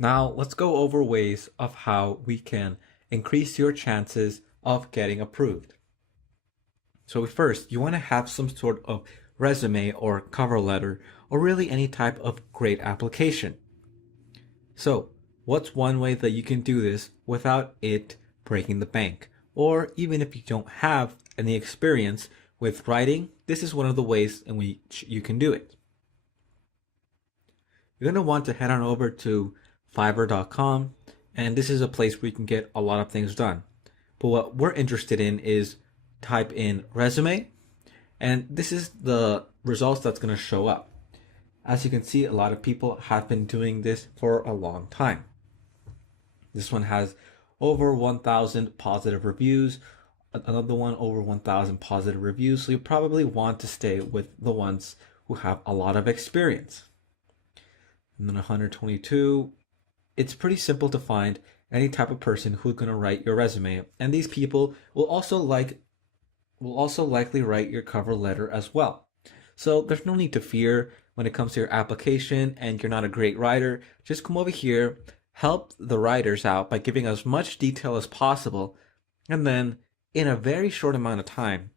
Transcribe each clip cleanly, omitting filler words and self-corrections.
Now let's go over ways of how we can increase your chances of getting approved. So first, you want to have some sort of resume or cover letter or really any type of great application. So what's one way that you can do this without it breaking the bank? Or even if you don't have any experience with writing, this is one of the ways in which you can do it. You're going to want to head on over to Fiverr.com, and this is a place where you can get a lot of things done. But what we're interested in is type in resume, and this is the results that's going to show up. As you can see, a lot of people have been doing this for a long time. This one has over 1,000 positive reviews, another one over 1,000 positive reviews, so you probably want to stay with the ones who have a lot of experience. And then 122, it's pretty simple to find any type of person who's going to write your resume, and these people will also likely write your cover letter as well. So there's no need to fear when it comes to your application and you're not a great writer. Just come over here, help the writers out by giving as much detail as possible, and then in a very short amount of time,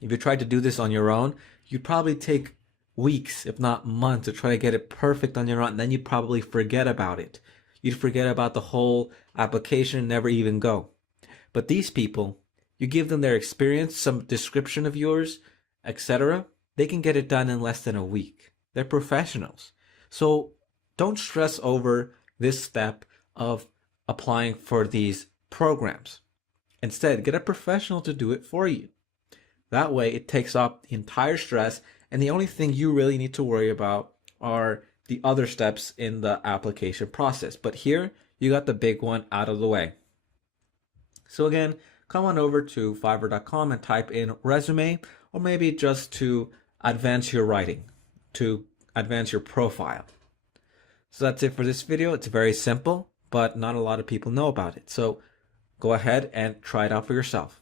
if you tried to do this on your own, you'd probably take weeks, if not months, to try to get it perfect on your own, and then you'd probably forget about it. You'd forget about the whole application and never even go. But these people, you give them their experience, some description of yours, etc., they can get it done in less than a week. They're professionals. So don't stress over this step of applying for these programs. Instead, get a professional to do it for you. That way it takes off the entire stress, and the only thing you really need to worry about are the other steps in the application process. But here, you got the big one out of the way. So again, come on over to Fiverr.com and type in resume, or maybe just to advance your writing, to advance your profile. So that's it for this video. It's very simple, but not a lot of people know about it. So go ahead and try it out for yourself.